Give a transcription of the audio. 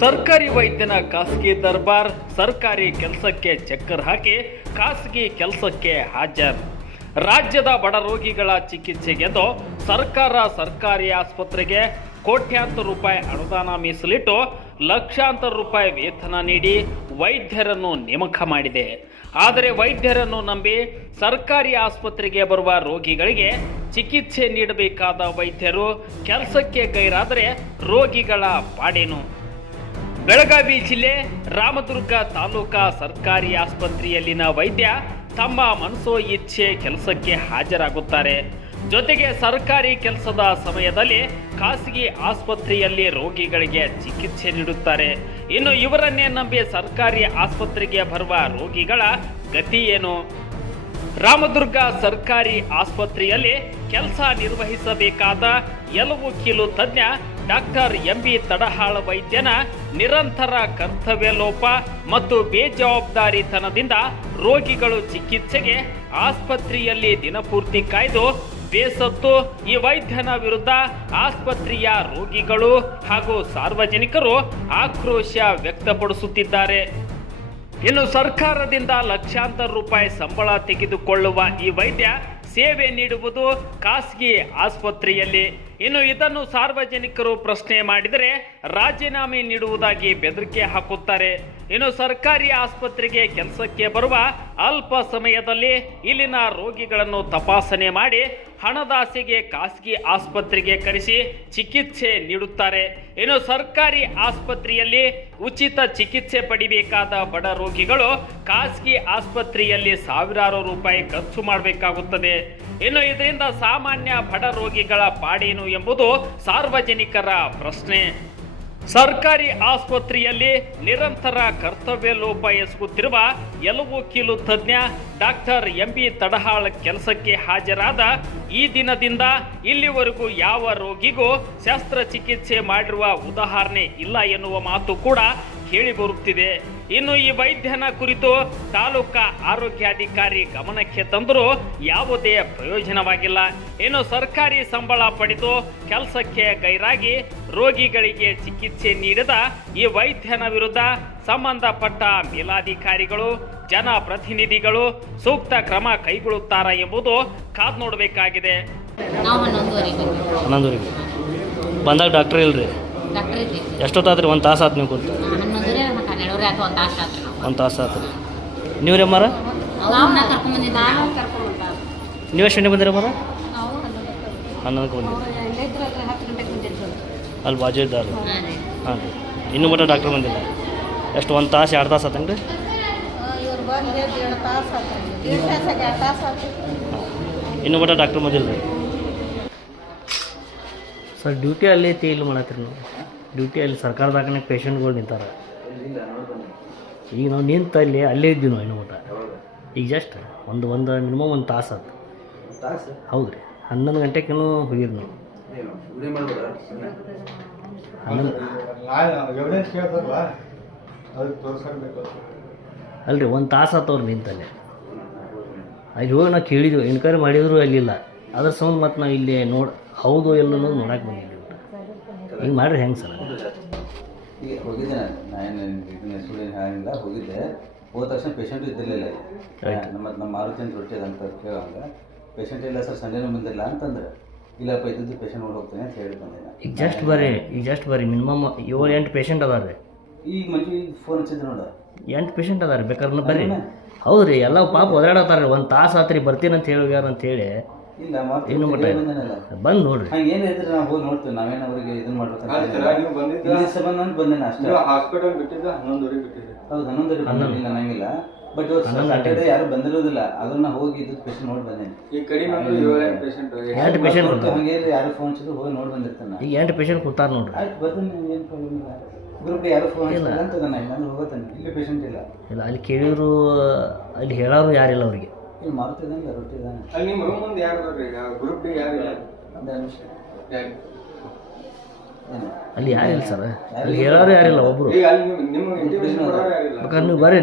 ಸರ್ಕಾರಿ ವೈದ್ಯನ ಖಾಸಗಿ ದರ್ಬಾರ್, ಸರ್ಕಾರಿ ಕೆಲಸಕ್ಕೆ ಚಕ್ಕರ್ ಹಾಕಿ ಖಾಸಗಿ ಕೆಲಸಕ್ಕೆ ಹಾಜರ್. ರಾಜ್ಯದ ಬಡ ರೋಗಿಗಳ ಚಿಕಿತ್ಸೆಗೆಂದು ಸರ್ಕಾರ ಸರ್ಕಾರಿ ಆಸ್ಪತ್ರೆಗೆ ಕೋಟ್ಯಾಂತರ ರೂಪಾಯಿ ಅನುದಾನ ಮೀಸಲಿಟ್ಟು ಲಕ್ಷಾಂತರ ರೂಪಾಯಿ ವೇತನ ನೀಡಿ ವೈದ್ಯರನ್ನು ನೇಮಕ ಮಾಡಿದೆ. ಆದರೆ ವೈದ್ಯರನ್ನು ನಂಬಿ ಸರ್ಕಾರಿ ಆಸ್ಪತ್ರೆಗೆ ಬರುವ ರೋಗಿಗಳಿಗೆ ಚಿಕಿತ್ಸೆ ನೀಡಬೇಕಾದ ವೈದ್ಯರು ಕೆಲಸಕ್ಕೆ ಗೈರಾದರೆ ರೋಗಿಗಳ ಪಾಡೇನು? ಬೆಳಗಾವಿ ಜಿಲ್ಲೆ ರಾಮದುರ್ಗ ತಾಲೂಕಾ ಸರ್ಕಾರಿ ಆಸ್ಪತ್ರೆಯಲ್ಲಿನ ವೈದ್ಯ ತಮ್ಮ ಮನಸೋ ಇಚ್ಛೆ ಕೆಲಸಕ್ಕೆ ಹಾಜರಾಗುತ್ತಾರೆ. ಜೊತೆಗೆ ಸರ್ಕಾರಿ ಕೆಲಸದ ಸಮಯದಲ್ಲಿ ಖಾಸಗಿ ಆಸ್ಪತ್ರೆಯಲ್ಲಿ ರೋಗಿಗಳಿಗೆ ಚಿಕಿತ್ಸೆ ನೀಡುತ್ತಾರೆ. ಇನ್ನು ಇವರನ್ನೇ ನಂಬಿ ಸರ್ಕಾರಿ ಆಸ್ಪತ್ರೆಗೆ ಬರುವ ರೋಗಿಗಳ ಗತಿ ಏನು? ರಾಮದುರ್ಗ ಸರ್ಕಾರಿ ಆಸ್ಪತ್ರೆಯಲ್ಲಿ ಕೆಲಸ ನಿರ್ವಹಿಸಬೇಕಾದ ಎಲುಬು ಕೀಲು ತಜ್ಞ ಡಾಕ್ಟರ್ ಎಂಬಿ ತಡಹಾಳ ವೈದ್ಯನ ನಿರಂತರ ಕರ್ತವ್ಯ ಲೋಪ ಮತ್ತು ಬೇಜವಾಬ್ದಾರಿತನದಿಂದ ರೋಗಿಗಳು ಚಿಕಿತ್ಸೆಗೆ ಆಸ್ಪತ್ರೆಯಲ್ಲಿ ದಿನಪೂರ್ತಿ ಕಾಯ್ದು ಬೇಸತ್ತು ಈ ವೈದ್ಯನ ವಿರುದ್ಧ ಆಸ್ಪತ್ರೆಯ ರೋಗಿಗಳು ಹಾಗೂ ಸಾರ್ವಜನಿಕರು ಆಕ್ರೋಶ ವ್ಯಕ್ತಪಡಿಸುತ್ತಿದ್ದಾರೆ. ಇನ್ನು ಸರ್ಕಾರದಿಂದ ಲಕ್ಷಾಂತರ ರೂಪಾಯಿ ಸಂಬಳ ತೆಗೆದುಕೊಳ್ಳುವ ಈ ವೈದ್ಯ ಸೇವೆ ನೀಡುವುದು ಖಾಸಗಿ ಆಸ್ಪತ್ರೆಯಲ್ಲಿ. ಇನ್ನು ಇದನ್ನು ಸಾರ್ವಜನಿಕರು ಪ್ರಶ್ನೆ ಮಾಡಿದರೆ ರಾಜೀನಾಮೆ ನೀಡುವುದಾಗಿ ಬೆದರಿಕೆ ಹಾಕುತ್ತಾರೆ. ಇನ್ನು ಸರ್ಕಾರಿ ಆಸ್ಪತ್ರೆಗೆ ಕೆಲಸಕ್ಕೆ ಬರುವ ಅಲ್ಪ ಸಮಯದಲ್ಲಿ ಇಲ್ಲಿನ ರೋಗಿಗಳನ್ನು ತಪಾಸಣೆ ಮಾಡಿ ಹಣದಾಸೆಗೆ ಖಾಸಗಿ ಆಸ್ಪತ್ರೆಗೆ ಕರೆಸಿ ಚಿಕಿತ್ಸೆ ನೀಡುತ್ತಾರೆ. ಇನ್ನು ಸರ್ಕಾರಿ ಆಸ್ಪತ್ರೆಯಲ್ಲಿ ಉಚಿತ ಚಿಕಿತ್ಸೆ ಪಡಿಬೇಕಾದ ಬಡ ರೋಗಿಗಳು ಖಾಸಗಿ ಆಸ್ಪತ್ರೆಯಲ್ಲಿ ಸಾವಿರಾರು ರೂಪಾಯಿ ಖರ್ಚು ಮಾಡಬೇಕಾಗುತ್ತದೆ. ಇನ್ನು ಇದರಿಂದ ಸಾಮಾನ್ಯ ಬಡ ರೋಗಿಗಳ ಪಾಡೇನು ಎಂಬುದು ಸಾರ್ವಜನಿಕರ ಪ್ರಶ್ನೆ. ಸರ್ಕಾರಿ ಆಸ್ಪತ್ರೆಯಲ್ಲಿ ನಿರಂತರ ಕರ್ತವ್ಯ ಲೋಪ ಎಸಗುತ್ತಿರುವ ಎಲುಬು ಕೀಲು ತಜ್ಞ ಡಾಕ್ಟರ್ ಎಂಬಿ ತಡಹಾಳ್ ಕೆಲಸಕ್ಕೆ ಹಾಜರಾದ ಈ ದಿನದಿಂದ ಇಲ್ಲಿವರೆಗೂ ಯಾವ ರೋಗಿಗೂ ಶಸ್ತ್ರಚಿಕಿತ್ಸೆ ಮಾಡಿರುವ ಉದಾಹರಣೆ ಇಲ್ಲ ಎನ್ನುವ ಮಾತು ಕೂಡ ಕೇಳಿ ಬರುತ್ತಿದೆ. ಇನ್ನು ಈ ವೈದ್ಯನ ಕುರಿತು ತಾಲೂಕಾ ಆರೋಗ್ಯಾಧಿಕಾರಿ ಗಮನಕ್ಕೆ ತಂದರೂ ಯಾವುದೇ ಪ್ರಯೋಜನವಾಗಿಲ್ಲ. ಇನ್ನು ಸರ್ಕಾರಿ ಸಂಬಳ ಪಡೆದು ಕೆಲಸಕ್ಕೆ ಗೈರಾಗಿ ರೋಗಿಗಳಿಗೆ ಚಿಕಿತ್ಸೆ ನೀಡದ ಈ ವೈದ್ಯನ ವಿರುದ್ಧ ಸಂಬಂಧಪಟ್ಟ ಮೇಲಾಧಿಕಾರಿಗಳು ಜನಪ್ರತಿನಿಧಿಗಳು ಸೂಕ್ತ ಕ್ರಮ ಕೈಗೊಳ್ಳುತ್ತಾರಾ ಎಂಬುದು ಕಾದ್ ನೋಡಬೇಕಾಗಿದೆ. ಹನ್ನೊಂದುವರೆಗೆ ಬಂದಾಗ ಡಾಕ್ಟರ್ ಇಲ್ರಿ. ಎಷ್ಟೊತ್ತಾದ್ರಿ ಒಂದು ತಾಸು ಆತು ನೀವು ಕೂತು ಒಂದು ತಾಸು ಆತ್ರಿ ನಾವು. ಒಂದು ತಾಸು ಆತು. ರೀ ನೀವು ರೀ ಅಮ್ಮಾರ ನಾವು ನೀವು ಎಷ್ಟು ಗಂಟೆ ಬಂದಿರಿ ಅಮ್ಮಾರ ಹನ್ನೊಂದಕ್ಕೆ ಬಂದಿರಿ ಅಲ್ಲಿ ಬಾಜು ಇದ್ದಾರೆ ಹಾಂ ರೀ. ಇನ್ನೂ ಮಟ್ಟ ಡಾಕ್ಟ್ರ್ ಬಂದಿಲ್ಲ. ಎಷ್ಟು ಒಂದು ತಾಸು ಎರಡು ತಾಸು ಆತಂಗೆ ರೀ ಇನ್ನೂ ಮಟ್ಟ ಡಾಕ್ಟ್ರ್ ಬಂದಿಲ್ಲ ರೀ ಸರ್ ಡ್ಯೂಟಿ ಅಲ್ಲಿ ಐತಿ ಇಲ್ಲಿ ಮಾಡತ್ತೀರಿ ನಾವು? ಡ್ಯೂಟಿ ಅಲ್ಲಿ ಸರ್ಕಾರದಾಗನೇ ಪೇಷಂಟ್ಗಳು ನಿಂತಾರೆ. ಈಗ ನಾವು ನಿಂತ ಅಲ್ಲಿ ಅಲ್ಲೇ ಇದ್ದೀವಿ ನಾವು ಇನ್ನೂ ಊಟ. ಈಗ ಜಸ್ಟ್ ಒಂದು ಒಂದು ಮಿನಿಮಮ್ ಒಂದು ತಾಸು ಆತು. ಹೌದು ರೀ ಹನ್ನೊಂದು ಗಂಟೆಗೇನು ಹೋಗಿದ್ದು ನಾವು. ಹನ್ನೊಂದು ಅಲ್ರಿ, ಒಂದು ತಾಸು ಆತವ್ರು ನಿಂತಲ್ಲಿ ಅಲ್ಲಿ. ಹೋಗಿ ನಾವು ಕೇಳಿದ್ವಿ ಎನ್ಕ್ವೈರಿ ಮಾಡಿದ್ರು ಅಲ್ಲಿಲ್ಲ ಅದ್ರ ಸಂಬಂಧ ಮತ್ತು ನಾವು ಇಲ್ಲಿ ನೋಡಿ, ಹೌದು ಎಲ್ಲ ನೋಡಕ್ಕೆ ಬಂದಿದ್ವಿ. ಹಿಂಗೆ ಮಾಡ್ರಿ ಹೆಂಗೆ ಸರ್? ಈಗ ಹೋಗಿದ್ದೆ ನಾನು. ಇದನ್ನ ಸುಳ್ಳು ಏನು ಹೇಳಿಲ್ಲ ಹೋಗಿದ್ದೆ. ಹೋದ ತಕ್ಷಣ ಪೇಷಂಟು ಇದ್ದಿರಲಿಲ್ಲ. ನಮ್ಮ ನಮ್ಮ ಮಾರುತಿ ಅಂತ ರೊಟ್ಟಿ ಅಂತ ಕೇಳುವಾಗ ಪೇಷಂಟ್ ಇಲ್ಲ ಸರ್ ಸಂಜೆನೂ ಬಂದಿಲ್ಲ ಅಂತಂದ್ರೆ ಇಲ್ಲಪ್ಪ ಇದ್ದಿದ್ದು ಪೇಷಂಟ್ ನೋಡಿ ಹೋಗ್ತೇನೆ ಅಂತ ಹೇಳಿ ಬಂದೆ ನಾನು. ಈಗ ಜಸ್ಟ್ ಬರ್ರಿ ಈಗ ಜಸ್ಟ್ ಬರ್ರಿ. ಮಿನಿಮಮ್ ಏಳು ಎಂಟು ಪೇಷಂಟ್ ಅದಾರ ರೀ. ಈಗ ಮಂಜು ಈಗ ಫೋನ್ ಹಚ್ಚಿದ್ರು ನೋಡ. ಎಂಟು ಪೇಷಂಟ್ ಅದಾರ ಬೇಕಾದ್ರೆ ಬರ್ರಿ. ಹೌದು ರೀ ಎಲ್ಲ ಪಾಪ ಒದಾಡತ್ತಾರ ರೀ ಒಂದು ತಾಸು ಆತ್ರಿ ಬರ್ತೀನಿ ಅಂತ ಹೇಳ್ಯಾರ ಅಂತ ಹೇಳಿ. ಇಲ್ಲ ಮಟ್ಟ ಬಂದು ನೋಡ್ರಿ. ಹಂಗೆ ಏನು ಇದ್ರೆ ನಾವು ಹೋಗಿ ನೋಡ್ತೀವಿ ನಾವೇನು ಅವ್ರಿಗೆ ಇದನ್ನ ನೀವು ಬಂದಿದ್ದ- ನಾನು ಬಂದೇನೆ ಅಷ್ಟೇ. ಹಾಸ್ಪಿಟಲ್ ಬಿಟ್ಟಿದ್ದ ಹನ್ನೊಂದುವರೆಗೆ ಬಿಟ್ಟಿದ್ದೆ ಹೌದು ಹನ್ನೊಂದು ಬಂದಿಲ್ಲ ನಂಗಿಲ್ಲ. ಬಟ್ ಇವತ್ತು ಹನ್ನೊಂದು ಯಾರು ಬಂದಿರೋದಿಲ್ಲ ಅದನ್ನ ಹೋಗಿ ಇದ್ದದ್ದು ಪೇಷಂಟ್ ನೋಡಿ ಬಂದೇನೆ. ಈ ಕಡಿಮೆ ಪೇಷಂಟ್ ಎಂಟು ಪೇಷಂಟ್ ಮತ್ತು ಬರ್ತಾರೆ ಹಂಗೆ ಯಾರು ಫೋನ್ ಹಚ್ಚಿದ್ರು ಹೋಗಿ ನೋಡಿ ಬಂದಿರ್ತಾನೆ. ನಾನು. ಈಗ ಎಂಟು ಪೇಷಂಟ್ ಕೂತಾರ ನೋಡ್ರಿ. ಆಯ್ತು ಬರ್ತೀನಿ ಏನು ಪ್ರಾಬ್ಲಮ್ ಇಲ್ಲ. ಗ್ರೂಪ್ ಯಾರು ಫೋನ್ ಹಚ್ಚಿಲ್ಲ ಅಂತ ನಾನು ಇಲ್ಲಾಂದ್ರೆ ಹೋಗತ್ತಾನೆ ಇಲ್ಲಿ ಪೇಷಂಟ್ ಇಲ್ಲ. ಇಲ್ಲ ಅಲ್ಲಿ ಕೇಳಿದ್ರು ಅಲ್ಲಿ ಹೇಳೋರು ಯಾರಿಲ್ಲ ಅವ್ರಿಗೆ. ಇಲ್ಲಿ ಮಾರುತಿ ಇದ್ದಾನೆ ರೊಟ್ಟಿ ಅಲ್ಲಿ ನಿಮ್ಮ ರೂಮ್ ಮುಂದೆ ಯಾರು ಬರ್ರಿ? ಗ್ರೂಪ್ ಡಿ ಯಾರು ಇಲ್ಲ? ಒಂದು ನಿಮಿಷ. ಯಾರು? ಏನು? ಅಲ್ಲಿ ಯಾರಿಲ್ಲ ಸರ್? ಅಲ್ಲಿ ಯಾರು ಯಾರಿಲ್ಲ ಒಬ್ರು. ಈಗ ಅಲ್ಲಿ ನಿಮ್ಮ ನಿಮ್ಮ ಇಂಟಿಮೇಷನ್ ಕೊಡೋರು ಯಾರಿಲ್ಲ ಬೇಕಾದ್ರೆ ನೀವು ಬರ್ರಿ